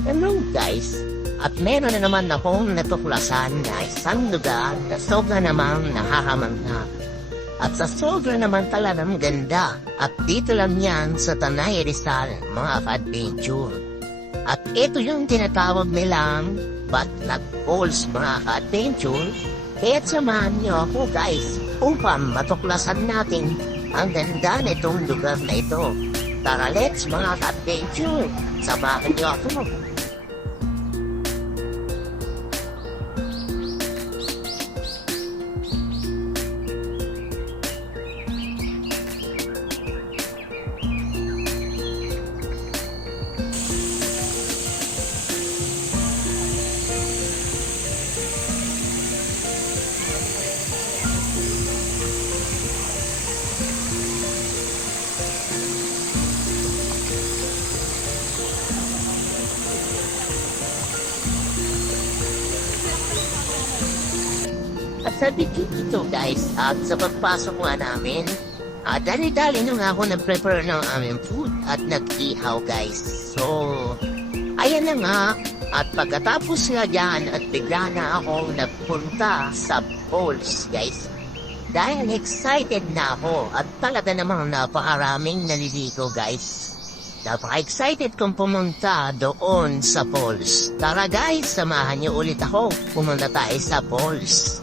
Hello guys! At meron na naman akong natuklasan na isang lugar na sobra namang nakakamangha. At sa sobra naman talagang ganda. At dito lang yan sa Tanay Rizal, mga ka-adventure. At ito yung tinatawag nilang Batlag Falls, mga ka-adventure. Kaya't samahan niyo ako guys upang matuklasan natin ang ganda nitong lugar na ito. Tara let's mga ka-adventure! Samahan niyo ako! At sabi dito guys, at sa pagpasok nga namin, dali-dali nung ako nag-prepare ng aming food at nag-ihaw guys. So, ayan na nga, at pagkatapos nga dyan at bigla na akong nagpunta sa falls guys. Dahil excited na ako at talaga namang napakaraming naliligo guys. Napaka-excited kong pumunta doon sa falls. Tara guys, samahan niyo ulit ako. Pumunta tayo sa falls.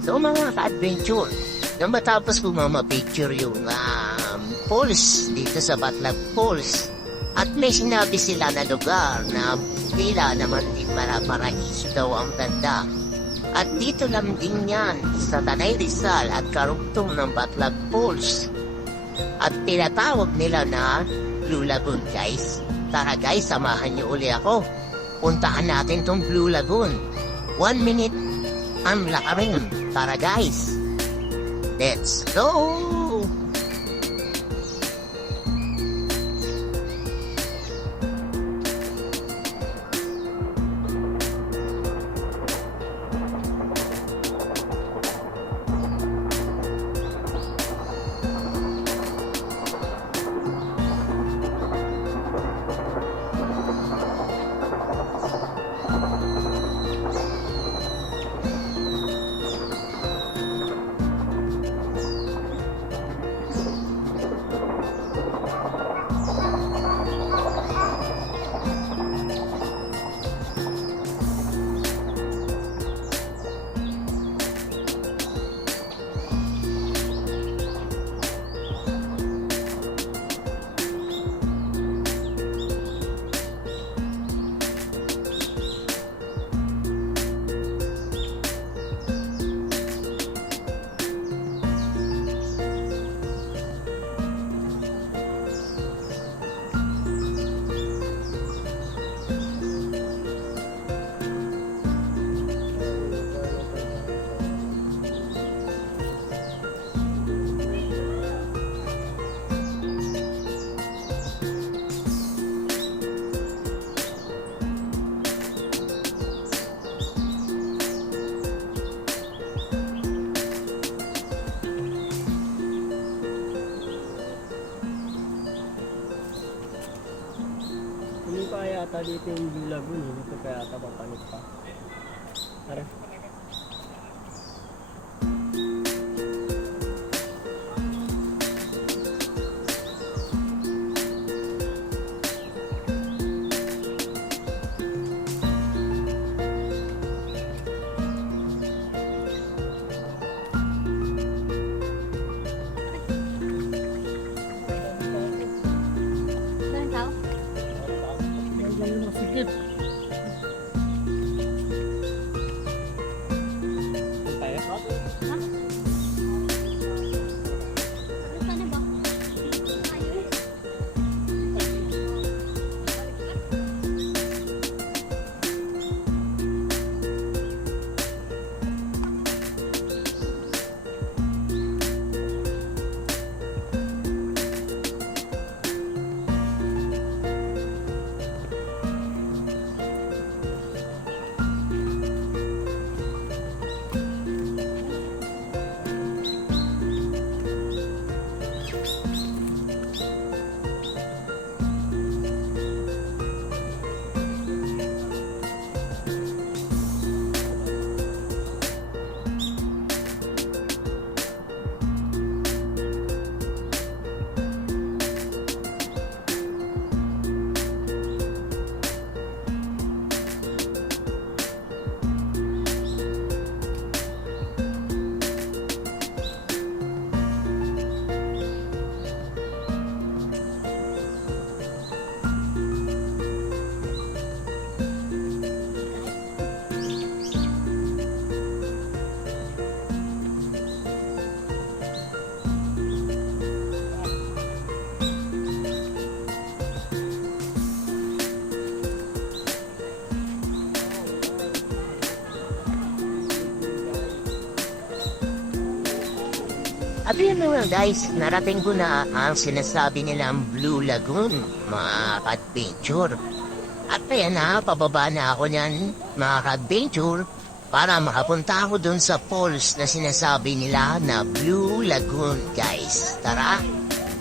So mga ka-adventure, nang matapos ko picture yung falls dito sa Batlag Falls, at may sinabi sila na lugar na tila naman din paraiso daw ang ganda. At dito lang din yan sa Tanay Rizal at karugtong ng Batlag Falls. At tinatawag nila na Blue Lagoon guys. Tara guys, samahan niyo uli ako. Puntahan natin tong Blue Lagoon. 1 minute ang lakarin. Tara guys, let's go! yata dito yung Blue Lagoon eh. Dito kaya ata papanik pa. Tara. Masikip. At yun na nga guys, narating ko na ang sinasabi nilang Blue Lagoon, mga ka-adventure. At kaya na, pababa na ako niyan, mga ka-adventure, para makapunta ako dun sa falls na sinasabi nila na Blue Lagoon, guys. Tara,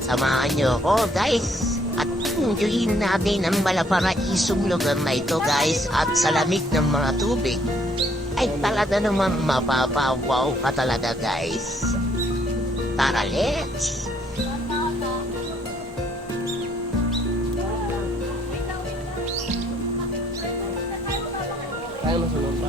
samahan niyo ako, guys. At enjoyin natin ang malaparaisong lugar na ito, guys. At sa lamig ng mga tubig, ay talaga naman mapapawaw ka talaga, guys. Tara, let's! Kaya mo sumumpa.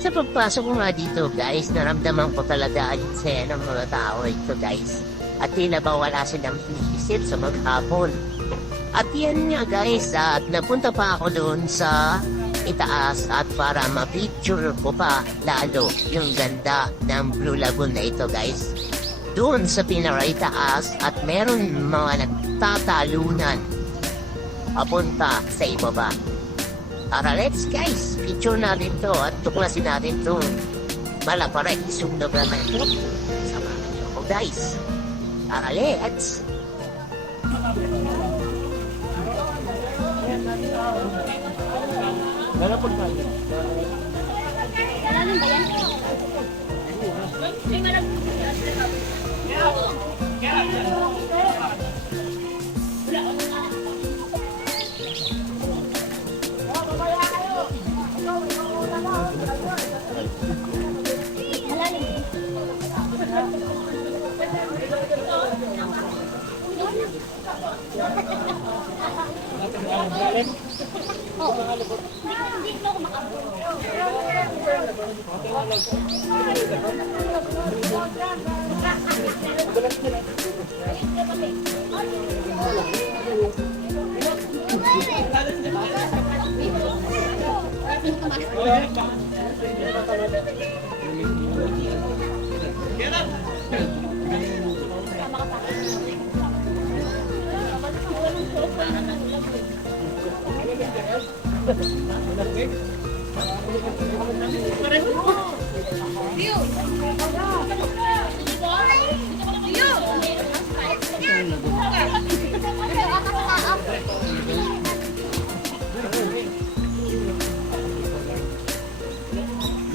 Sa pagpasok ko nga dito guys, naramdaman ko talaga ang saya ng mga tao ito guys. At tila ba wala silang isip sa maghapon. At yan nga guys, at napunta pa ako doon sa itaas at para ma-picture ko pa lalo yung ganda ng Blue Lagoon na ito guys. Doon sa pinaka-itaas at meron mga nagtatalunan papunta sa ibaba. Tara, let's guys, picture natin to at tuklasin natin to malaparaisong lugar na ito. Samahan niyo ako guys. Tara, let's. Lalapag tayo. Kalanin ba yan? May malag... Hindi ko makabot.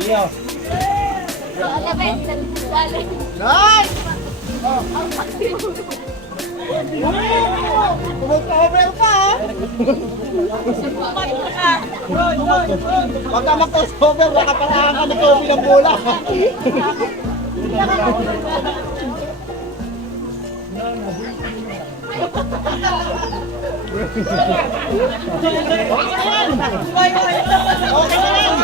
Leo. Nice! Kumag-cover pa ha. Pagka mag-cover, baka palaan ka ng coffee ng bola. Okay na yan.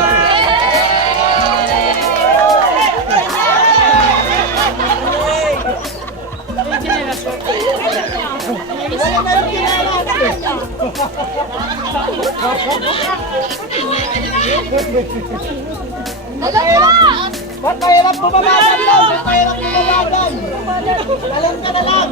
Wala na yung kinala. Ba't mahirap bumabagan daw? Ba't mahirap bumabagan? Alam ka na lang.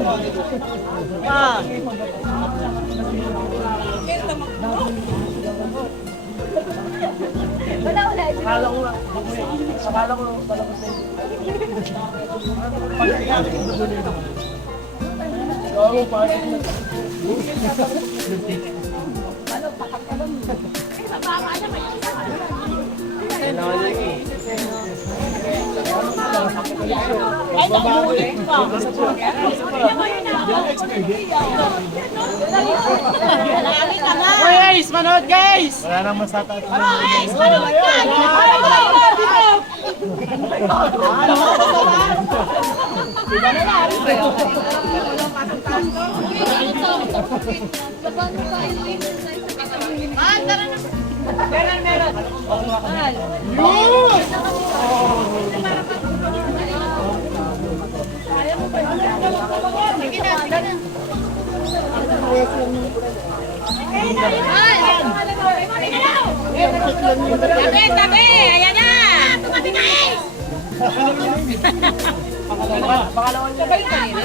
Guys, manood guys! Wala nang masakit. Guys, manood guys! Tabi, tabi! Ayan na! Tumabi guys! Pakalawan niya kayo kanina.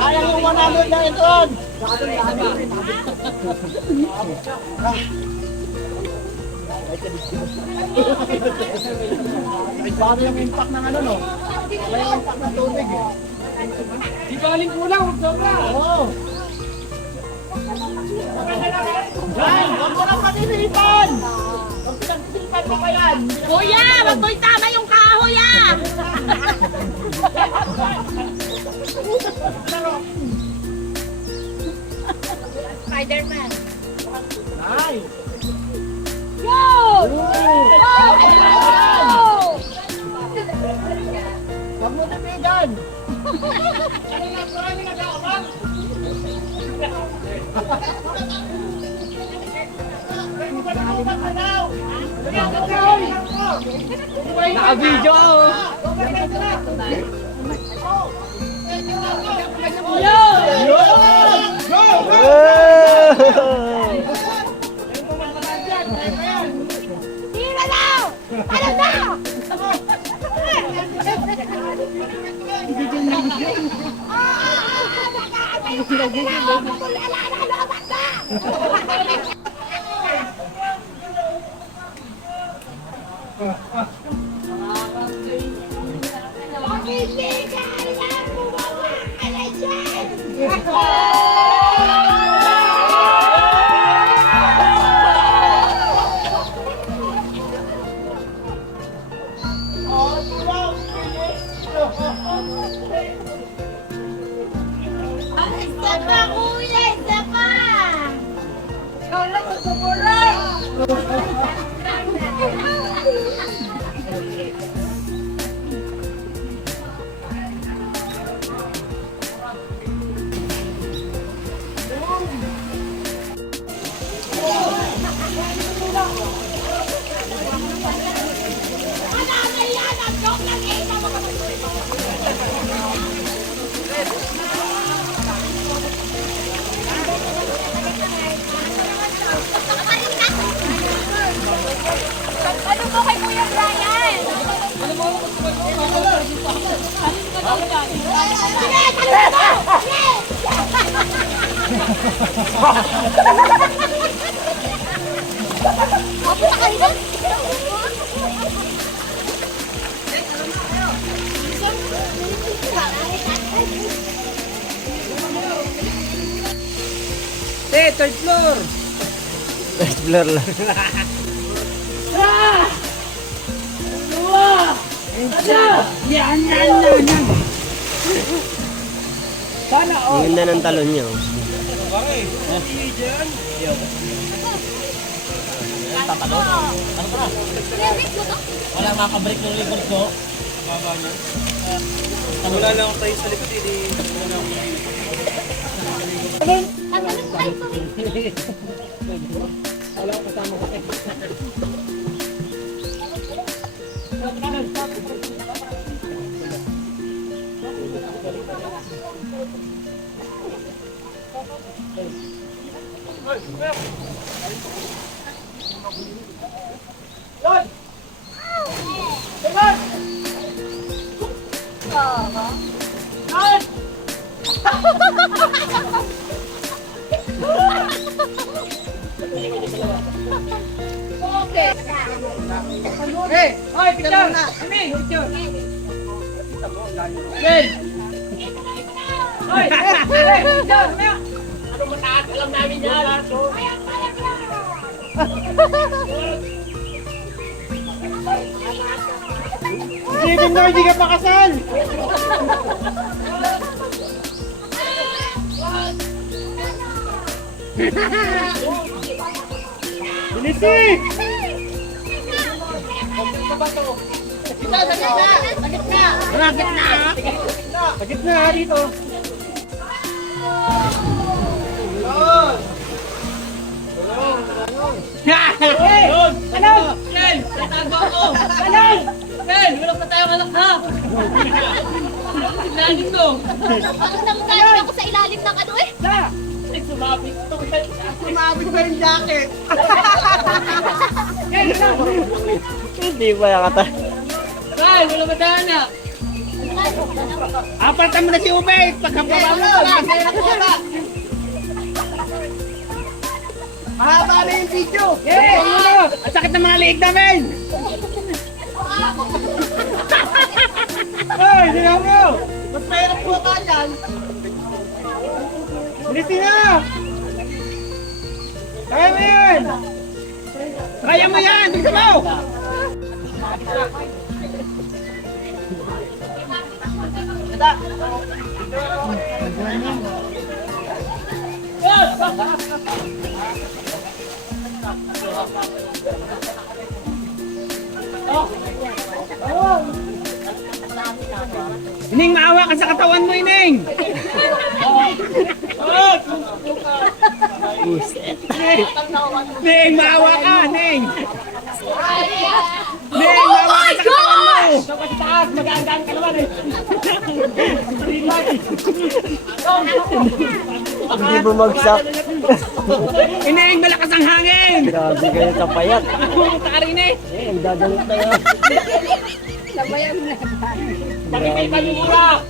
Ayaw yung 100 na entron. Paano yung impact ng ano, no? May impact ng tubig, eh. Di baling kulang, sobra! Oo. Yan! Huwag mo nang patinipan! Huwag pinagtinipan mo pa yan! Kuya, wag mo itama yung kahoy ah! Spider-Man. Nice! Go! Huwag mo nabigan! Naka-video ako. Tira na! Ano na? Isa pa, kuya! Isa pa! Ikaw lang magsuburan! Mapunta kayo doon. Third floor. Third floor lang. Sana all. Ang ganda ng talon niyo. Wala makabreak ng record ko. Wala lang ako tayo sa likod eh. Wala ko kasama ko. Hey, hoy, picture muna. Amin, picture. Hey. Hoy, picture. Ano mataas? Alam namin yan. Steven Noy, di ka pakasal. Bilisik! Sakit na dito. Ano? Ken! Tatago ako! Ano? Ken! Wala pa tayong anak ha! Ilalim to! Parang nangalit ako sa ilalim ng ano eh. Sumabit to! Sumabit ba yung jacket? Ken! Hindi ba yakata? Ken! Wala pa tayo anak! Apatan mo na si Ube! Pagkababa mo! Mahaba na yung video. Yeah! Ang sakit ng mga leeg namin! Hoy! Sinaw mo! Mas mahirap po ka dyan. Bilisin na! Kaya mo yan! Kaya mo yan! Bilisin mo! Ining, maawa ka sa katawan mo, Ining! Ning, maawa ka, Ning! Ning, maawa ka sa katawan mo! Ito kasi taas, mag-aangaan ka naman eh! Hindi bumagsak. Ining, malakas ang hangin! Grabe kayo sa payat. Pumunta ka rin eh! Ang gagamit na yan. Pakipay ka ni Mura!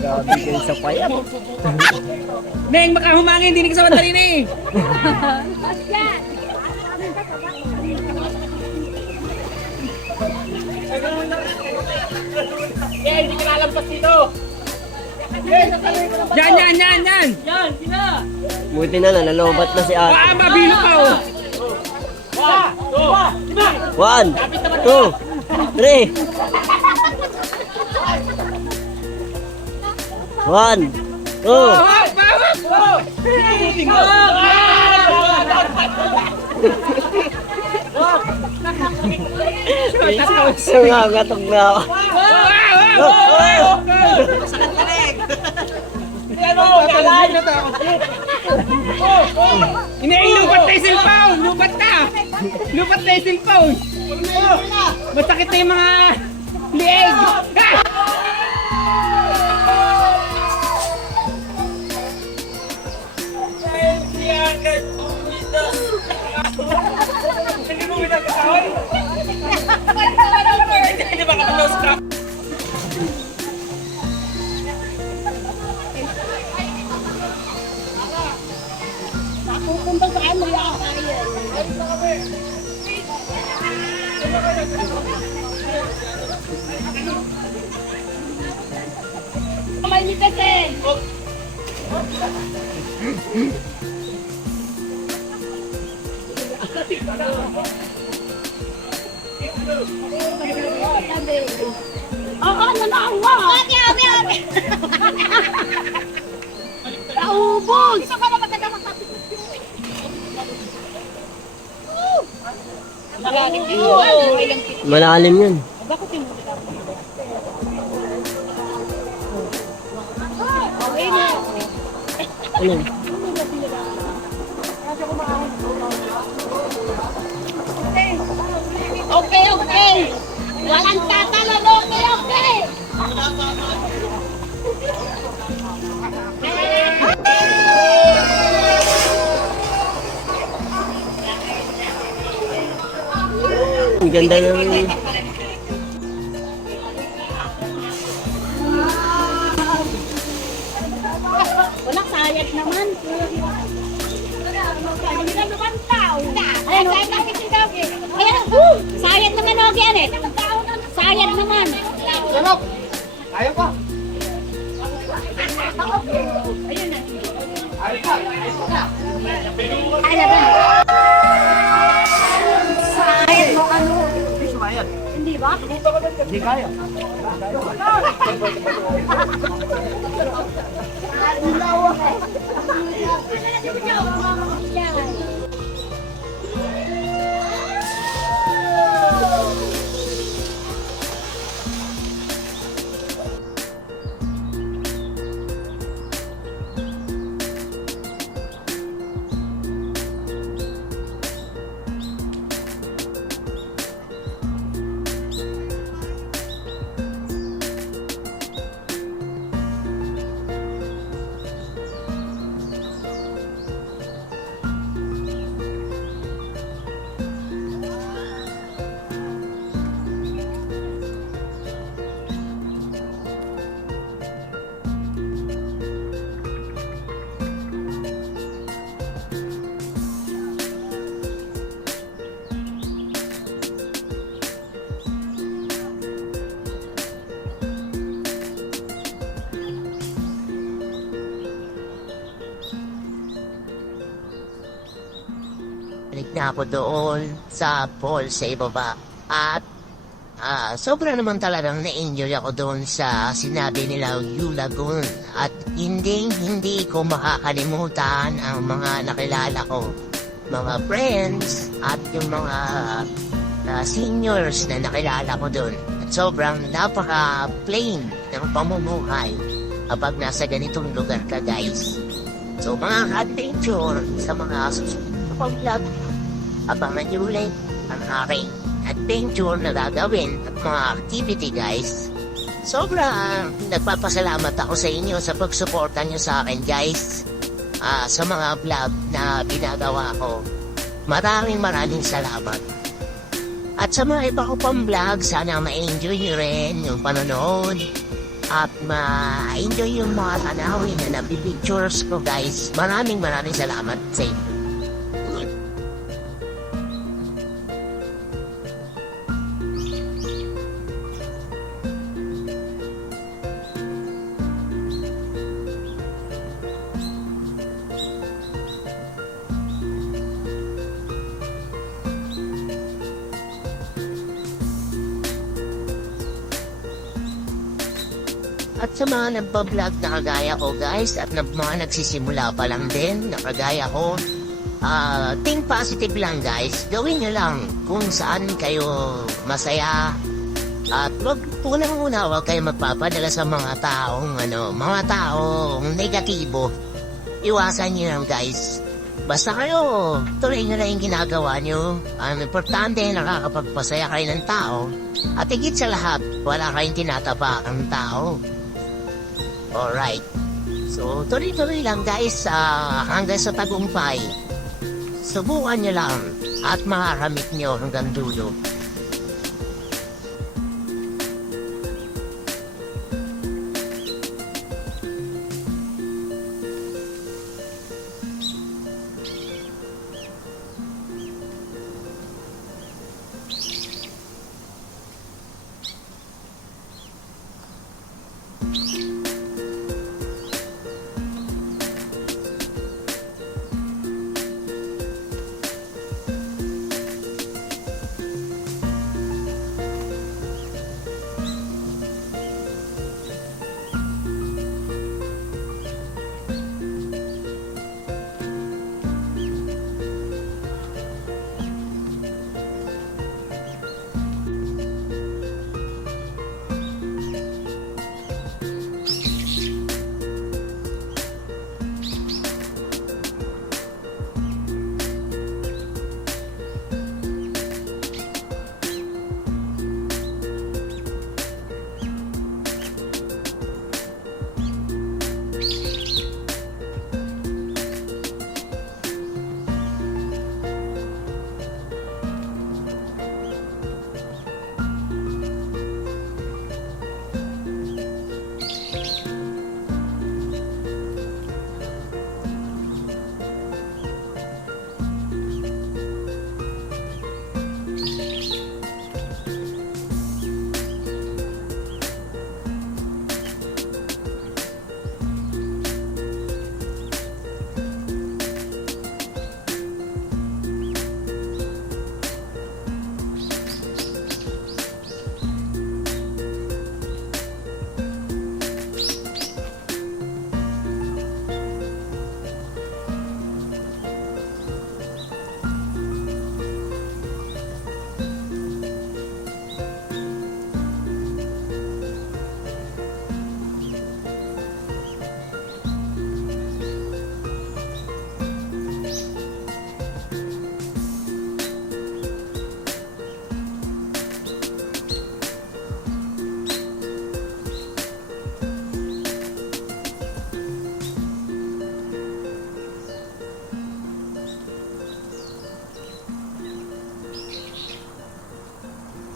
Grabe kayo sa payat. Neng, baka humangin, hindi ka sa matarin eh! Eh, hindi ka nalampas dito! Yan, yan, yan, yan! Yan, sila! Buti na lang, nalobat na si ate. Baka mabilo pa oh! 1, 2, 3. 1, 2. Hawak! Hawak! Nangangatok na ako. Sakit ka rin. Lupat na yung cellphone! Lupat na! Lupat na yung cellphone! Masakit na yung mga lieg! Hindi ba ka mag-stop? May litas eh. Oo, nanawa. Naubos. Isa ka na magandang Malalim yun. Ano? Okay, okay. Walang tatalon, okay, okay. Ang ganda ng... Walang sayad naman. Ayun, sayad naman, okay, ano eh. Sayad naman. Ayaw pa. Sayad mo ano? Hindi sumayad. Hindi ba? Hindi kaya. Balik na ako doon sa falls sa ibaba. At sobra naman talagang na-enjoy ako doon sa sinabi nila U Lagoon. At hindi ko makakalimutan ang mga nakilala ko. Mga friends at yung mga seniors na nakilala ko doon. At sobrang napaka-plain ng pamumuhay kapag nasa ganitong lugar ka, guys. So mga adventure sa mga susunod na pag-vlog, abangan nyo ulit ang aking adventure na gagawin at mga activity, guys. Sobrang nagpapasalamat ako sa inyo sa pagsuporta nyo sa akin, guys. Sa mga vlog na ginagawa ko. Maraming salamat. At sa mga iba ko pang vlog, sana ma-enjoy nyo rin yung panonood. At ma-enjoy yung mga tanawin na nabibictures ko, guys. Maraming salamat sa inyo. At sa mga nagpa-vlog na kagaya ko, guys, at mga nagsisimula pa lang din na kagaya ko, think positive lang, guys. Gawin nyo lang kung saan kayo masaya. At unang-una, huwag kayo magpapadala sa mga taong negatibo. Iwasan nyo lang, guys. Basta kayo, tuloy nyo lang yung ginagawa nyo. Ang importante, nakakapagpasaya kayo ng tao. At higit sa lahat, wala kayong tinatapa ang tao. Alright. So, tuloy-tuloy lang, guys, hanggang sa tagumpay. Subukan nyo lang at makakamit nyo hanggang dulo.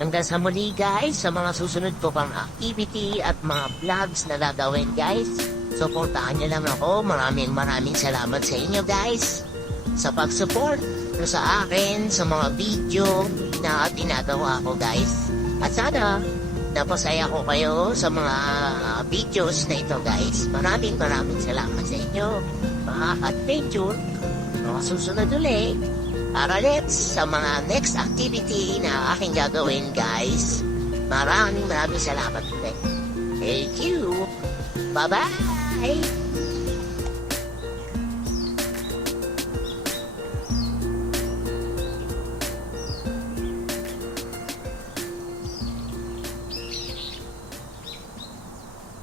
Hanggang sa muli guys, sa mga susunod ko pang activity at mga vlogs na gagawin guys. Suportahan niyo lang ako. Maraming salamat sa inyo guys. Sa pag-support sa akin, sa mga video na ginagawa ko guys. At sana, napasaya ko kayo sa mga videos na ito guys. Maraming salamat sa inyo. Mga adventure, mga susunod ulit. Para let's sa mga next activity na aking gagawin guys. Maraming salamat ulit. Thank you. Bye-bye.